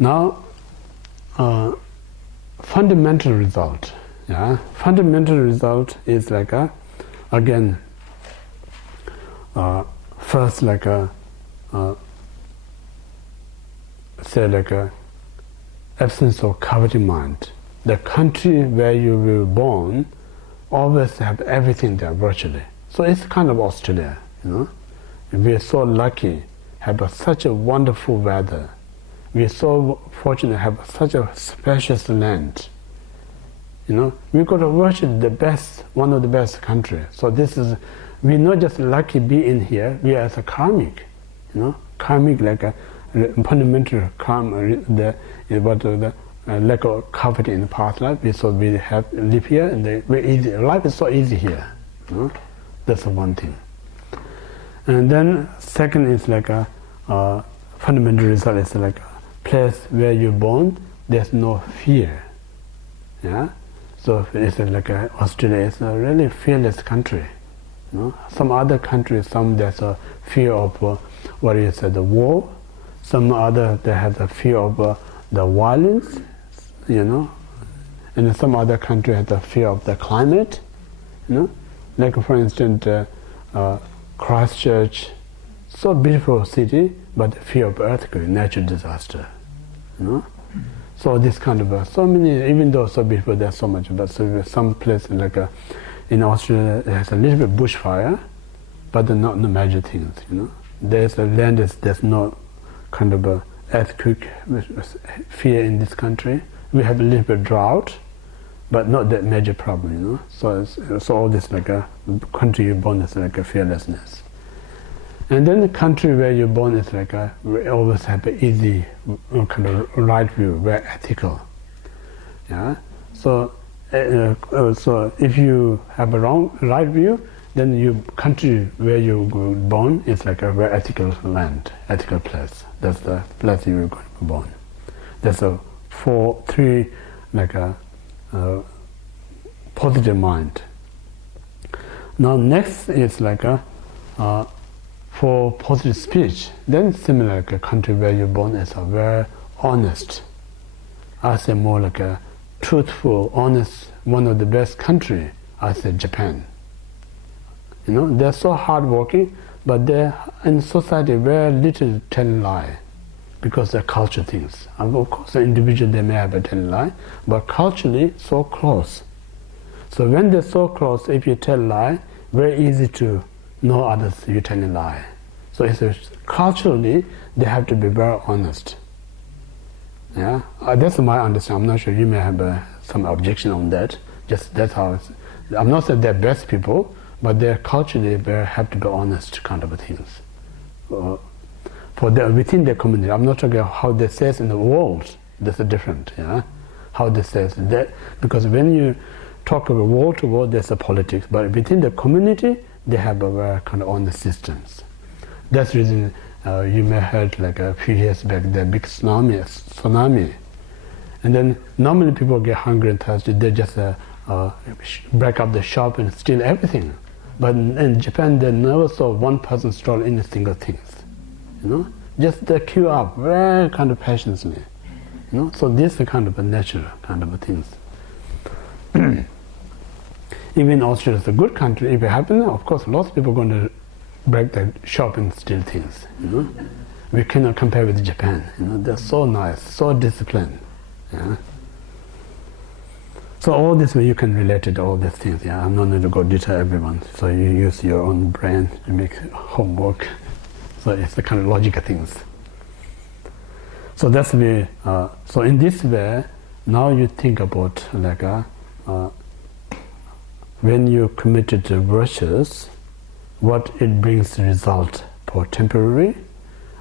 Now, fundamental result. Yeah, fundamental result is like a, again, first like a, say like a absence of coveting mind. The country where you were born always have everything there virtually. So it's kind of Australia, you know. We're so lucky, have such a wonderful weather. We're so fortunate to have such a spacious land. You know, we've got virtually the best, one of the best countries. So this is, we're not just lucky being here, we are as a karmic, you know, karmic like a fundamental karma, the lack of coveting in the past life. So we have live here, and very easy. Life is so easy here. You know? That's the one thing. And then second is like a fundamental result is like a place where you're born. There's no fear. Yeah. So it's like Australia is a really fearless country. You know? Some other countries, there's a fear of what you said, the war. Some other they have a fear of the violence, you know, and some other country has a fear of the climate, you know. Like for instance, Christchurch, so beautiful city, but fear of earthquake, natural disaster, you know. So this kind of so many, even though so beautiful, there's so much. But so some place like in Australia, it has a little bit bushfire, but not no major things, you know. There's a land there's no kind of a earthquake fear in this country. We have a little bit drought, but not that major problem, you know. So all this like a country you're born is like a fearlessness. And then the country where you're born is like we always have an easy kind of right view, very ethical. Yeah. So so if you have a right view, then your country where you were born is like a very ethical land, ethical place. That's the place you were going to be born. There's a three like a positive mind. Now next is like a for positive speech. Then similar like a country where you're born is a very honest. I say more like a truthful, honest, one of the best country. I say Japan. You know, they're so hardworking, but they're in society very little telling lie, because they're culture things. And of course, the individual they may have a telling lie, but culturally so close. So when they're so close, if you tell lie, very easy to know others you telling lie. So it's culturally they have to be very honest. Yeah, that's my understanding. I'm not sure you may have some objection on that. Just that's how it's. I'm not saying they're best people, but they're culturally they have to be honest kind of things. Within their community, I'm not talking how they say it in the world. That's a different, yeah. How they say that, because when you talk about world to world, there's a politics, but within the community, they have a very kind of honest systems. That's the reason you may heard like a few years back the big tsunami, and then normally people get hungry and thirsty. They just break up the shop and steal everything. But in Japan, they never saw one person stole any single thing. You know, just they queue up very kind of patiently. You know, so this is kind of a natural kind of a things. Even Australia is a good country. If it happens, of course, lots of people are going to break the shop and steal things. You know, we cannot compare with Japan. You know, they're so nice, so disciplined. Yeah. So all this way you can relate it to all these things. Yeah, I'm not going to go detail everyone. So you use your own brain to make homework. So it's the kind of logical things. So that's the so in this way, now you think about like when you committed to virtues, what it brings the result for temporary,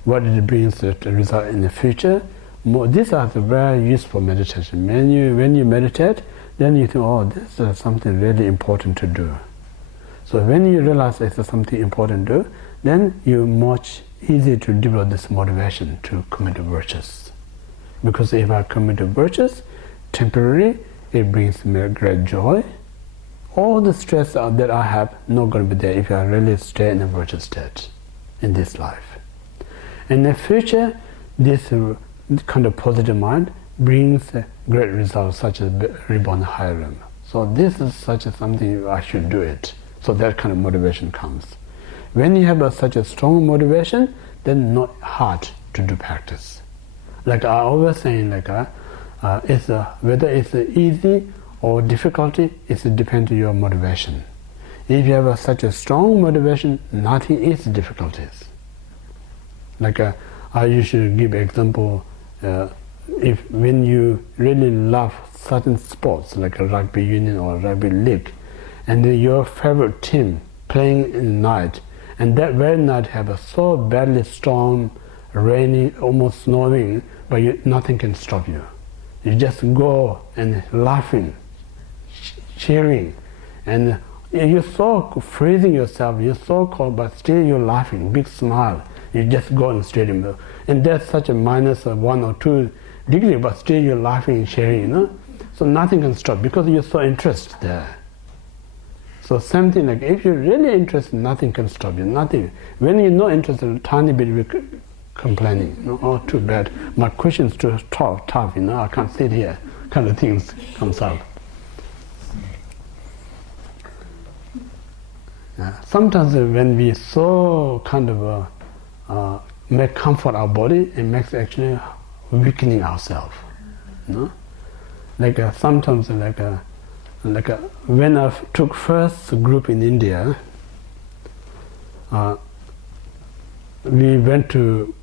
what it brings the result in the future. These are the very useful meditation. When you meditate, then you think, oh, this is something really important to do. So when you realize it's something important to do, then you're much easier to develop this motivation to commit virtues. Because if I commit virtues, temporarily, it brings me great joy. All the stress that I have not going to be there if I really stay in a virtuous state in this life. In the future, this kind of positive mind brings great results, such as reborn higher realm. So this is such a something I should do it. So that kind of motivation comes. When you have such a strong motivation, then not hard to do practice. Like I always saying, like whether it's easy or difficulty, it depends on your motivation. If you have such a strong motivation, nothing is difficulties. Like I usually give example. If when you really love certain sports like a rugby union or rugby league, and then your favorite team playing in the night, and that very night have a so badly storm, raining, almost snowing, but nothing can stop you. You just go and laughing, cheering, and you're so freezing yourself, you're so cold, but still you're laughing, big smile. You just go in the stadium, and that's such a minus of 1 or 2 degree, but still you're laughing and sharing, you know. So nothing can stop because you're so interested there. So same thing, like if you're really interested, nothing can stop you. Nothing. When you're not interested, a tiny bit you're complaining. You know, oh, too bad. My question's too tough. You know, I can't sit here. Kind of things comes out. Sometimes when we so kind of make comfort our body, it makes actually weakening ourselves. You know? Like sometimes when I took first group in India, we went to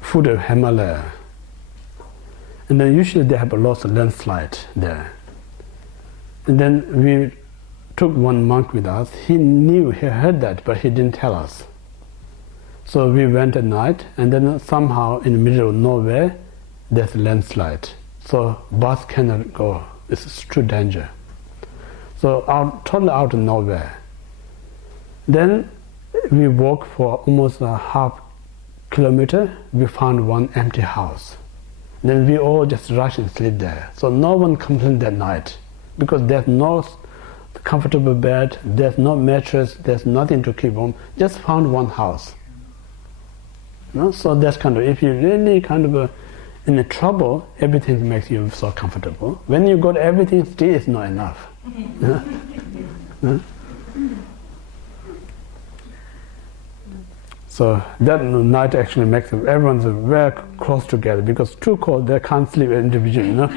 foot of Himalaya, and then usually they have a lot of landslide there. And then we took one monk with us. He heard that, but he didn't tell us. So we went at night, and then somehow in the middle of nowhere, there's a landslide. So bus cannot go. It's true danger. So totally out of nowhere. Then we walked for almost a half kilometer. We found one empty house. Then we all just rushed and sleep there. So no one complained that night because there's no comfortable bed, there's no mattress, there's nothing to keep warm. Just found one house. No? So that's kind of, if you really kind of in the trouble, everything makes you so comfortable. When you got everything, still it's not enough. So that night actually makes everyone's very close together because too cold, they can't sleep individually. You know?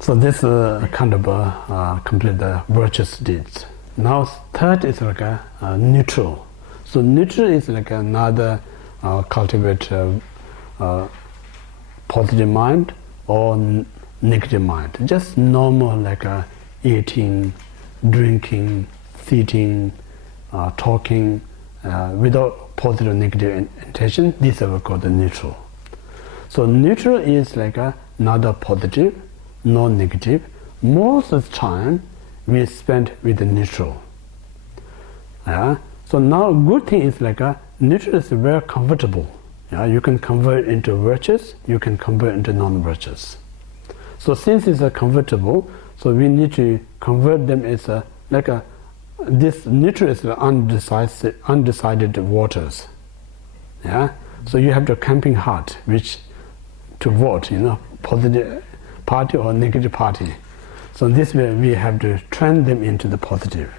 So this is kind of complete the virtuous deeds. Now third is like a neutral. So neutral is like another cultivate positive mind or negative mind. Just normal like eating, drinking, sitting, talking without positive or negative intention. These are called the neutral. So neutral is like another positive, no negative. Most of the time we spend with the neutral. So now good thing is like neutral is very comfortable. You can convert into virtuous, you can convert into non-virtuous. So since it's comfortable, so we need to convert them as this neutral is undecided waters. So you have the camping heart, which to vote, positive party or negative party. So this way we have to train them into the positive.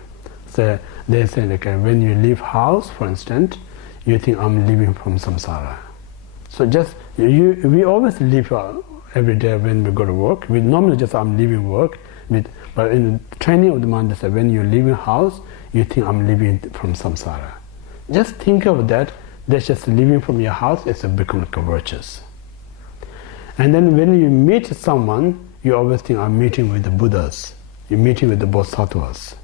So they say like when you leave house, for instance, you think I'm leaving from samsara. So just we always leave every day when we go to work. We normally just I'm leaving work, but in the training of the mind, they say when you're leaving house, you think I'm leaving from samsara. Just think of that. That's just leaving from your house. It's become like a virtuous. And then when you meet someone, you always think I'm meeting with the Buddhas. You're meeting with the Bodhisattvas.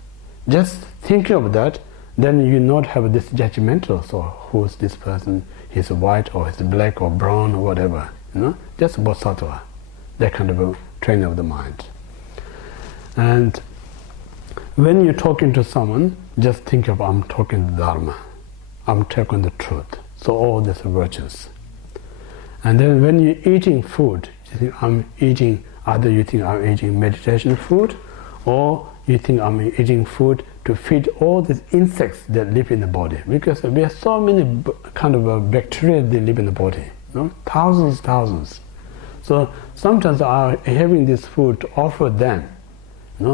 Just think of that. Then you not have this judgmental. So who's this person? He's white or he's black or brown or whatever. Just Bodhisattva. That kind of a training of the mind. And when you're talking to someone, just think of I'm talking the Dharma. I'm talking the truth. So all these virtues. And then when you're eating food, you think I'm eating, either you think I'm eating meditation food, or you think I'm eating food to feed all these insects that live in the body, because we have so many kind of bacteria that live in the body, thousands. So sometimes I'm having this food to offer them,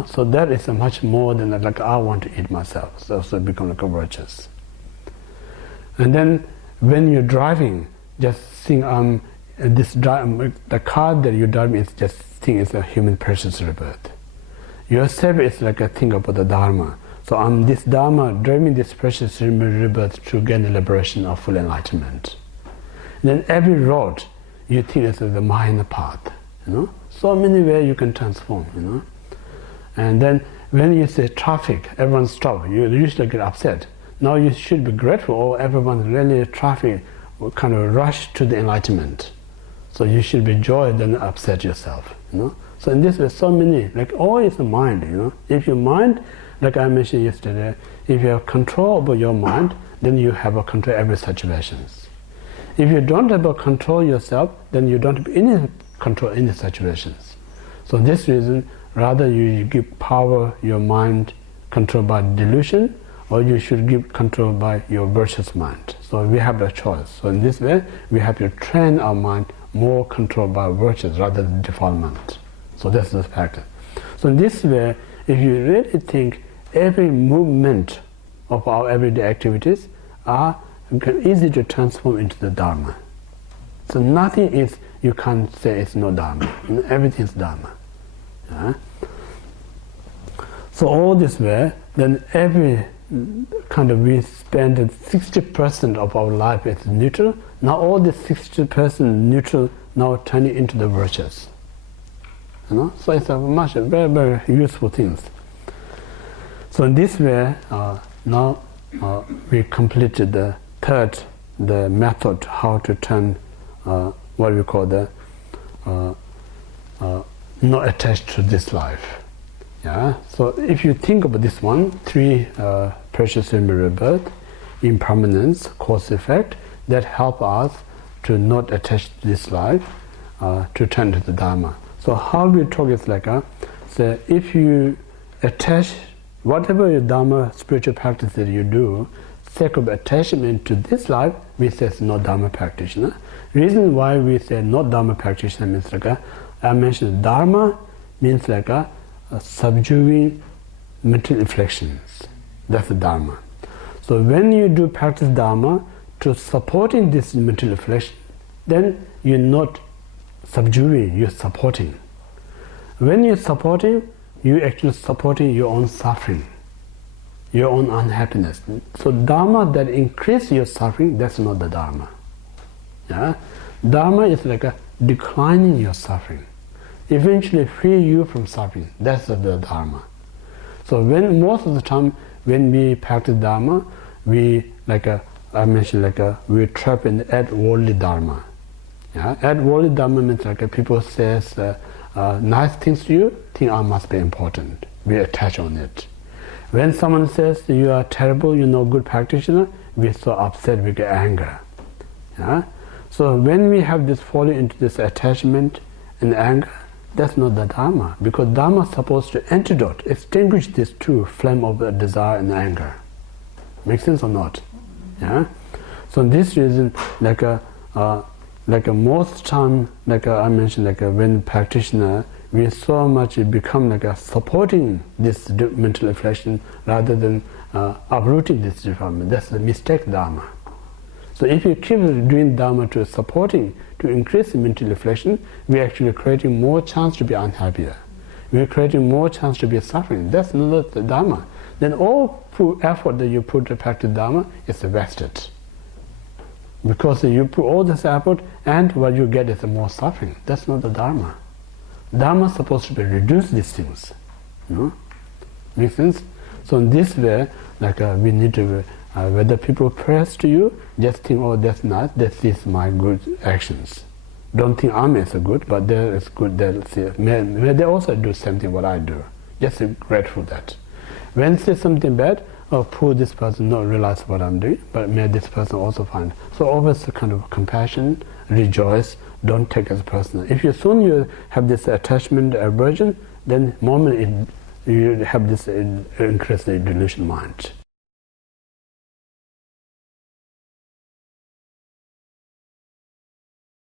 so that is much more than like I want to eat myself. So it becomes like a virtuous. And then when you're driving, just think the car that you're driving is just think it's a human precious rebirth. Yourself is like a thing about the Dharma. So I'm this Dharma driving this precious human rebirth to gain the liberation of full enlightenment. And then every road you think it's the Mahayana path, So many ways you can transform, And then when you say traffic, everyone stop, you usually get upset. Now you should be grateful, oh, everyone really traffic will kind of rush to the enlightenment. So you should be joy, then upset yourself, So in this way, so many, like all is the mind, If your mind, like I mentioned yesterday, if you have control over your mind, then you have a control every situations. If you don't have a control yourself, then you don't have any control in the situations. So this reason, rather you give power your mind control by delusion, or you should give control by your virtuous mind. So we have the choice. So in this way, we have to train our mind more controlled by virtues rather than defilement. So that's the factor. So in this way, if you really think every movement of our everyday activities are easy to transform into the Dharma. So nothing is, you can't say it's no Dharma. Everything is Dharma. Yeah? So all this way, then every kind of, we spend 60% of our life as neutral. Now all this 60% neutral now turning into the virtues. So it's a very, very useful things. So in this way, now we completed the third, the method how to turn what we call the not attached to this life. Yeah. So if you think about this one, three precious human rebirth, impermanence, cause effect, that help us to not attach to this life, to turn to the Dharma. So how we talk is like so if you attach whatever your Dharma spiritual practice that you do, sake of attachment to this life, we say it's not Dharma practitioner. Reason why we say not Dharma practitioner means like I mentioned Dharma means like subduing mental inflections. That's the Dharma. So when you do practice Dharma to supporting this mental inflection, then you're not subduing, you're supporting. When you're supporting, you're actually supporting your own suffering, your own unhappiness. So Dharma that increases your suffering, that's not the Dharma. Yeah? Dharma is like declining your suffering, eventually free you from suffering. That's the Dharma. So when most of the time when we practice Dharma, we I mentioned we trap in add worldly Dharma. Yeah? Add worldly Dharma means people says nice things to you, think I must be important. We attach on it. When someone says you are terrible, you're no good practitioner, we're so upset, we get anger. Yeah? So when we have this falling into this attachment and anger, that's not the Dharma, because Dharma is supposed to antidote, extinguish these two flame of the desire and anger. Make sense or not? Yeah. So this reason, most time, I mentioned, when practitioner, we so much become supporting this mental reflection rather than uprooting this defilement. That's the mistake Dharma. So if you keep doing Dharma to supporting, to increase the mental reflection, we're actually creating more chance to be unhappier. We're creating more chance to be suffering. That's not the Dharma. Then all effort that you put to practice Dharma is wasted. Because you put all this effort and what you get is more suffering. That's not the Dharma. Dharma is supposed to be reduce these things. Make sense? So in this way, we need to, whether people press to you, just think, oh, that's nice, that is my good actions. Don't think I'm as good, but they're as good, may they also do something what I do. Just be grateful that. When say something bad, oh, poor this person not realize what I'm doing, but may this person also find. So always a kind of compassion, rejoice, don't take it as personal. If you soon you have this attachment, aversion, then moment you have this increased delusion mind.